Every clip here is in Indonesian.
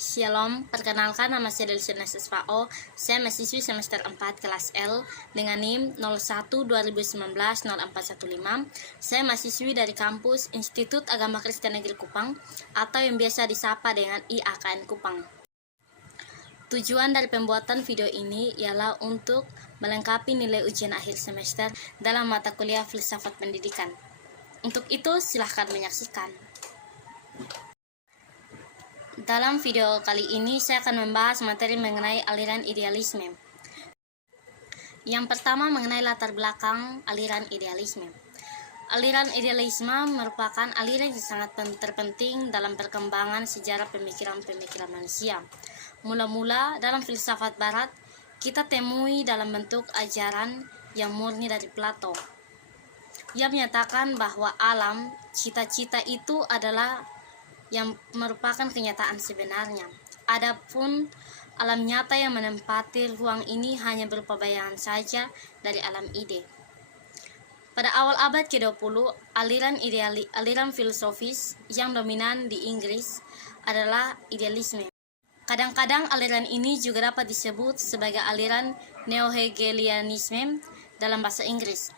Shalom, perkenalkan nama saya Delisa Nesesfao. Saya mahasiswi semester 4 kelas L dengan NIM 01-2019-0415. Saya mahasiswi dari kampus Institut Agama Kristen Negeri Kupang atau yang biasa disapa dengan IAKN Kupang. Tujuan dari pembuatan video ini ialah untuk melengkapi nilai ujian akhir semester dalam mata kuliah Filsafat Pendidikan. Untuk itu, silahkan menyaksikan. Dalam video kali ini, saya akan membahas materi mengenai aliran idealisme. Yang pertama, mengenai latar belakang aliran idealisme. Aliran idealisme merupakan aliran yang sangat terpenting dalam perkembangan sejarah pemikiran-pemikiran manusia. Mula-mula dalam filsafat barat, kita temui dalam bentuk ajaran yang murni dari Plato. Ia menyatakan bahwa alam, cita-cita itu adalah yang merupakan kenyataan sebenarnya. Adapun alam nyata yang menempati ruang ini hanya berupa bayangan saja dari alam ide. Pada awal abad ke-20, aliran filosofis yang dominan di Inggris adalah idealisme. Kadang-kadang aliran ini juga dapat disebut sebagai aliran neo-hegelianisme dalam bahasa Inggris.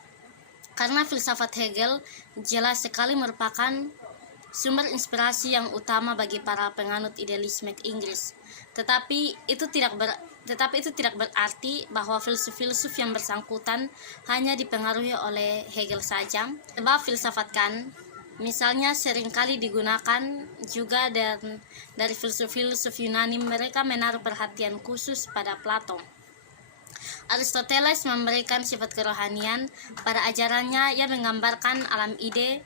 Karena filsafat Hegel jelas sekali merupakan sumber inspirasi yang utama bagi para penganut idealisme Inggris. Tetapi itu tidak berarti bahwa filsuf-filsuf yang bersangkutan hanya dipengaruhi oleh Hegel saja. Sebab filsafat Kant misalnya seringkali digunakan juga dari filsuf-filsuf Yunani. Mereka menaruh perhatian khusus pada Plato. Aristoteles memberikan sifat kerohanian pada ajarannya yang menggambarkan alam ide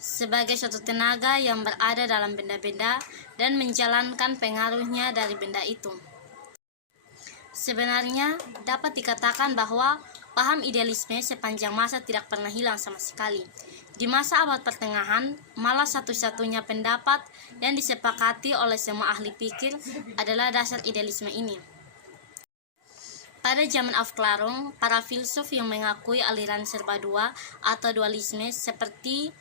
sebagai suatu tenaga yang berada dalam benda-benda dan menjalankan pengaruhnya dari benda itu. Sebenarnya dapat dikatakan bahwa paham idealisme sepanjang masa tidak pernah hilang sama sekali. Di masa abad pertengahan, malah satu-satunya pendapat yang disepakati oleh semua ahli pikir adalah dasar idealisme ini. Pada zaman Aufklärung, para filsuf yang mengakui aliran serba dua atau dualisme seperti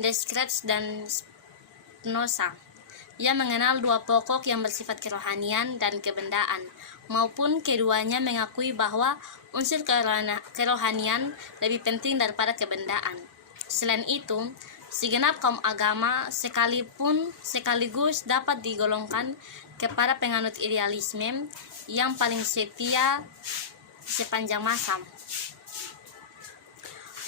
Descartes dan Spinoza yang mengenal dua pokok yang bersifat kerohanian dan kebendaan, maupun keduanya mengakui bahwa unsur kerohanian lebih penting daripada kebendaan. Selain itu, segenap kaum agama sekaligus dapat digolongkan kepada penganut idealisme yang paling setia sepanjang masa.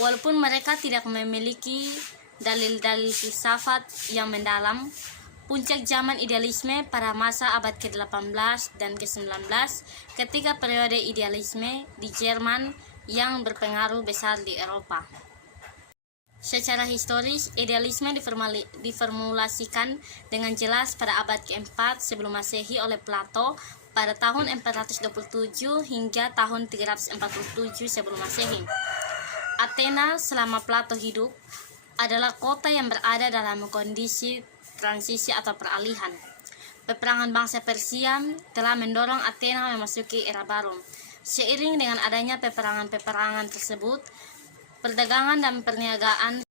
Walaupun mereka tidak memiliki dalil-dalil filsafat yang mendalam, puncak zaman idealisme pada masa abad ke-18 dan ke-19 ketika periode idealisme di Jerman yang berpengaruh besar di Eropa. Secara historis, idealisme diformulasikan dengan jelas pada abad ke-4 sebelum Masehi oleh Plato pada tahun 427 hingga tahun 347 sebelum Masehi. Athena selama Plato hidup adalah kota yang berada dalam kondisi transisi atau peralihan. Peperangan bangsa Persia telah mendorong Athena memasuki era baru. Seiring dengan adanya peperangan-peperangan tersebut, perdagangan dan perniagaan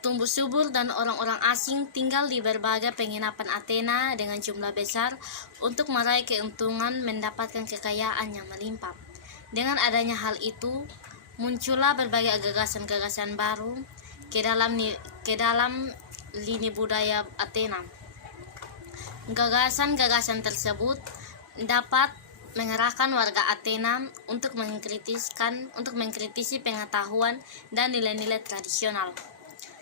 tumbuh subur dan orang-orang asing tinggal di berbagai penginapan Athena dengan jumlah besar untuk meraih keuntungan mendapatkan kekayaan yang melimpah. Dengan adanya hal itu, muncullah berbagai gagasan-gagasan baru ke dalam lini budaya Athena. Gagasan-gagasan tersebut dapat mengerahkan warga Athena untuk mengkritisi pengetahuan dan nilai-nilai tradisional.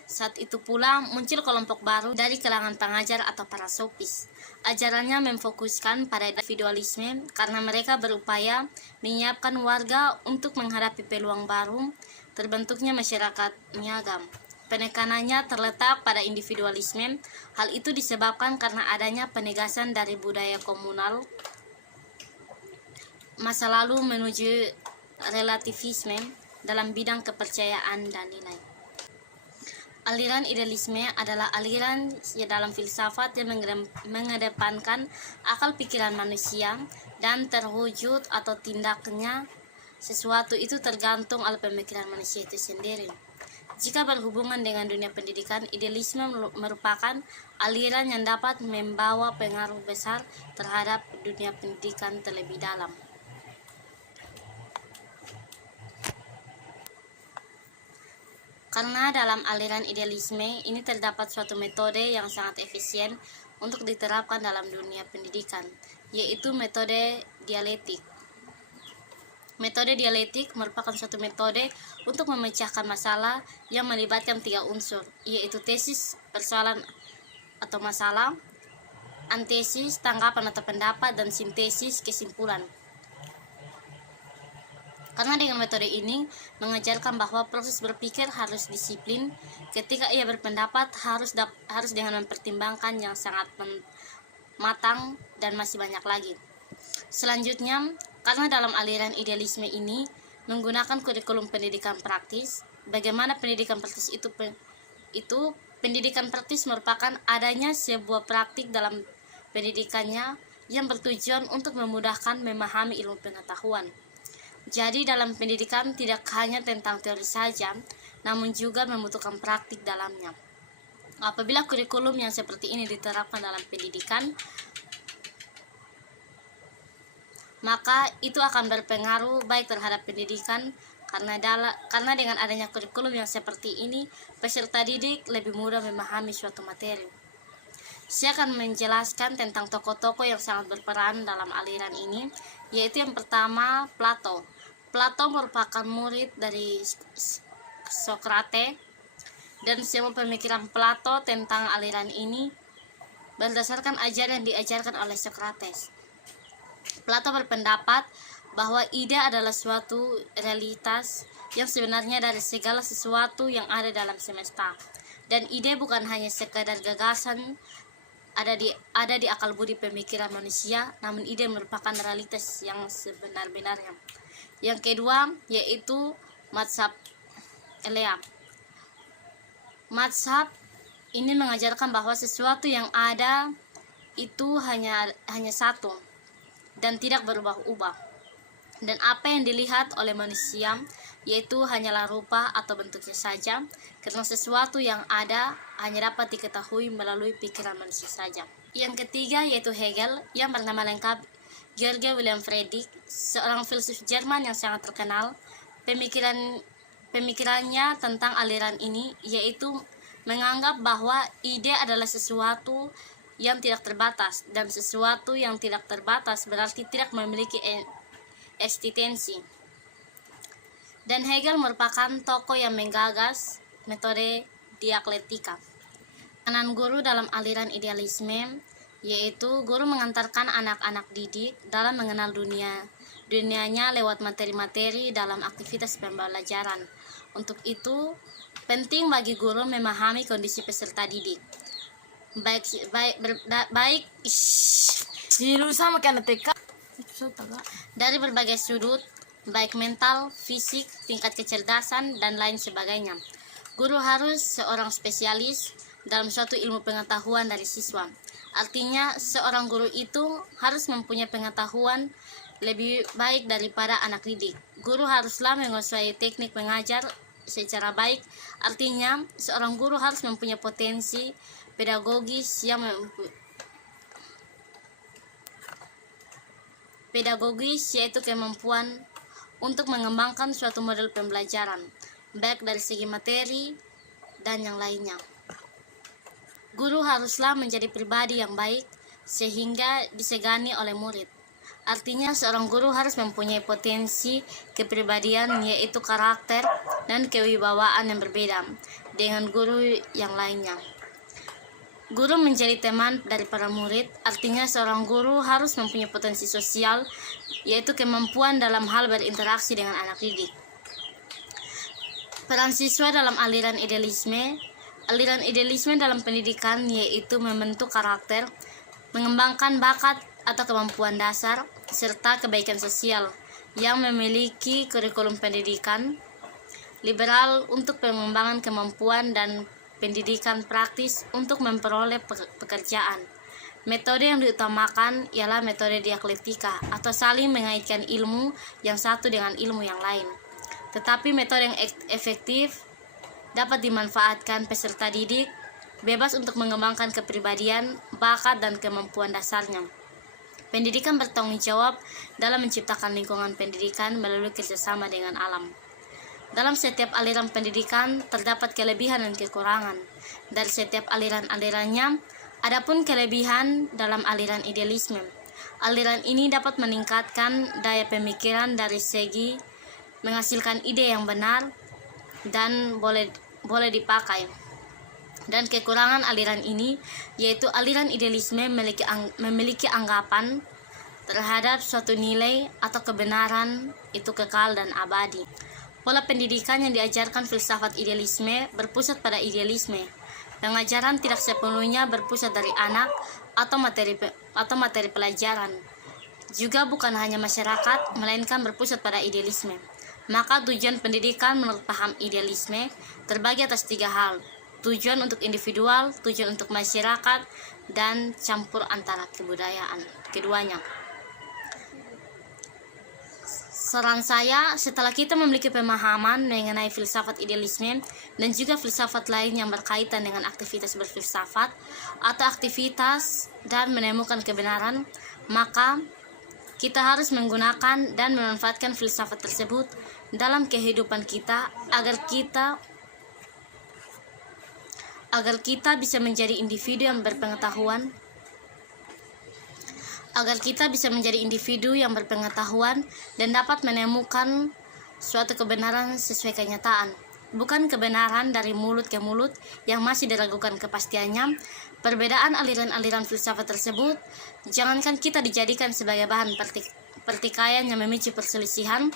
Saat itu pula muncul kelompok baru dari kalangan pengajar atau para sofis. Ajarannya memfokuskan pada individualisme karena mereka berupaya menyiapkan warga untuk menghadapi peluang baru terbentuknya masyarakat niagam. Penekanannya terletak pada individualisme. Hal itu disebabkan karena adanya penegasan dari budaya komunal masa lalu menuju relativisme dalam bidang kepercayaan dan nilai. Aliran idealisme adalah aliran dalam filsafat yang mengedepankan akal pikiran manusia dan terwujud atau tindaknya sesuatu itu tergantung oleh pemikiran manusia itu sendiri. Jika berhubungan dengan dunia pendidikan, idealisme merupakan aliran yang dapat membawa pengaruh besar terhadap dunia pendidikan terlebih dalam. Karena dalam aliran idealisme ini terdapat suatu metode yang sangat efisien untuk diterapkan dalam dunia pendidikan, yaitu metode dialektik. Metode dialektik merupakan suatu metode untuk memecahkan masalah yang melibatkan 3 unsur, yaitu tesis, persoalan atau masalah, antesis, tanggapan atau pendapat, dan sintesis, kesimpulan. Karena dengan metode ini mengajarkan bahwa proses berpikir harus disiplin, ketika ia berpendapat harus dengan mempertimbangkan yang sangat matang dan masih banyak lagi. Selanjutnya, karena dalam aliran idealisme ini menggunakan kurikulum pendidikan praktis, bagaimana pendidikan praktis itu pendidikan praktis merupakan adanya sebuah praktik dalam pendidikannya yang bertujuan untuk memudahkan memahami ilmu pengetahuan. Jadi dalam pendidikan tidak hanya tentang teori saja, namun juga membutuhkan praktik dalamnya. Apabila kurikulum yang seperti ini diterapkan dalam pendidikan, maka itu akan berpengaruh baik terhadap pendidikan, karena dengan adanya kurikulum yang seperti ini, peserta didik lebih mudah memahami suatu materi. Saya akan menjelaskan tentang tokoh-tokoh yang sangat berperan dalam aliran ini, yaitu yang pertama, Plato. Plato merupakan murid dari Sokrates, dan semua pemikiran Plato tentang aliran ini berdasarkan ajaran yang diajarkan oleh Sokrates. Plato berpendapat bahwa ide adalah suatu realitas yang sebenarnya dari segala sesuatu yang ada dalam semesta, dan ide bukan hanya sekadar gagasan ada di akal budi pemikiran manusia, namun ide merupakan realitas yang sebenar-benarnya. Yang kedua yaitu mazhab Elea. Mazhab ini mengajarkan bahwa sesuatu yang ada itu hanya satu dan tidak berubah-ubah, dan apa yang dilihat oleh manusia yaitu hanyalah rupa atau bentuknya saja, karena sesuatu yang ada hanya dapat diketahui melalui pikiran manusia saja. Yang ketiga yaitu Hegel, yang bernama lengkap Georg Wilhelm Friedrich, seorang filsuf Jerman yang sangat terkenal. Pemikirannya tentang aliran ini yaitu menganggap bahwa ide adalah sesuatu yang tidak terbatas, dan sesuatu yang tidak terbatas berarti tidak memiliki eksistensi. Dan Hegel merupakan tokoh yang menggagas metode dialektika. Peranan guru dalam aliran idealisme yaitu guru mengantarkan anak-anak didik dalam mengenal dunianya lewat materi-materi dalam aktivitas pembelajaran. Untuk itu, penting bagi guru memahami kondisi peserta didik. Dari berbagai sudut, baik mental, fisik, tingkat kecerdasan, dan lain sebagainya. Guru harus seorang spesialis dalam suatu ilmu pengetahuan dari siswa. Artinya, seorang guru itu harus mempunyai pengetahuan lebih baik daripada anak didik. Guru haruslah menguasai teknik mengajar secara baik. Artinya, seorang guru harus mempunyai potensi pedagogis yaitu kemampuan untuk mengembangkan suatu model pembelajaran, baik dari segi materi dan yang lainnya. Guru haruslah menjadi pribadi yang baik sehingga disegani oleh murid. Artinya seorang guru harus mempunyai potensi kepribadian yaitu karakter dan kewibawaan yang berbeda dengan guru yang lainnya. Guru menjadi teman dari para murid, artinya seorang guru harus mempunyai potensi sosial yaitu kemampuan dalam hal berinteraksi dengan anak didik. Peran siswa dalam aliran idealisme dalam pendidikan yaitu membentuk karakter, mengembangkan bakat atau kemampuan dasar, serta kebaikan sosial yang memiliki kurikulum pendidikan liberal untuk pengembangan kemampuan dan pendidikan praktis untuk memperoleh pekerjaan. Metode yang diutamakan ialah metode dialektika atau saling mengaitkan ilmu yang satu dengan ilmu yang lain. Tetapi metode yang efektif dapat dimanfaatkan peserta didik bebas untuk mengembangkan kepribadian, bakat, dan kemampuan dasarnya. Pendidikan bertanggung jawab dalam menciptakan lingkungan pendidikan melalui kerjasama dengan alam. Dalam setiap aliran pendidikan terdapat kelebihan dan kekurangan. Dari setiap aliran-alirannya, adapun kelebihan dalam aliran idealisme. Aliran ini dapat meningkatkan daya pemikiran dari segi menghasilkan ide yang benar dan boleh dipakai. Dan kekurangan aliran ini yaitu aliran idealisme memiliki anggapan terhadap suatu nilai atau kebenaran itu kekal dan abadi. Pola pendidikan yang diajarkan filsafat idealisme berpusat pada idealisme. Pengajaran tidak sepenuhnya berpusat dari anak atau materi pelajaran. Juga bukan hanya masyarakat, melainkan berpusat pada idealisme. Maka tujuan pendidikan menurut paham idealisme terbagi atas 3 hal. Tujuan untuk individual, tujuan untuk masyarakat, dan campur antara kebudayaan keduanya. Saran saya, setelah kita memiliki pemahaman mengenai filsafat idealisme dan juga filsafat lain yang berkaitan dengan aktivitas berfilsafat atau aktivitas dan menemukan kebenaran, maka kita harus menggunakan dan memanfaatkan filsafat tersebut dalam kehidupan kita agar kita bisa menjadi individu yang berpengetahuan dan dapat menemukan suatu kebenaran sesuai kenyataan, bukan kebenaran dari mulut ke mulut yang masih diragukan kepastiannya. Perbedaan aliran-aliran filsafat tersebut jangankan kita dijadikan sebagai bahan pertikaian yang memicu perselisihan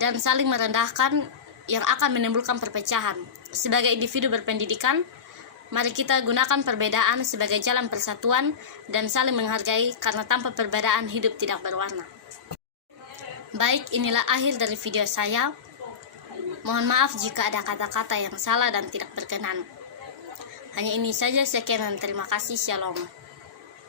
dan saling merendahkan yang akan menimbulkan perpecahan. Sebagai individu berpendidikan, mari kita gunakan perbedaan sebagai jalan persatuan dan saling menghargai, karena tanpa perbedaan hidup tidak berwarna. Baik, inilah akhir dari video saya. Mohon maaf jika ada kata-kata yang salah dan tidak berkenan. Hanya ini saja, sekian dan terima kasih. Shalom.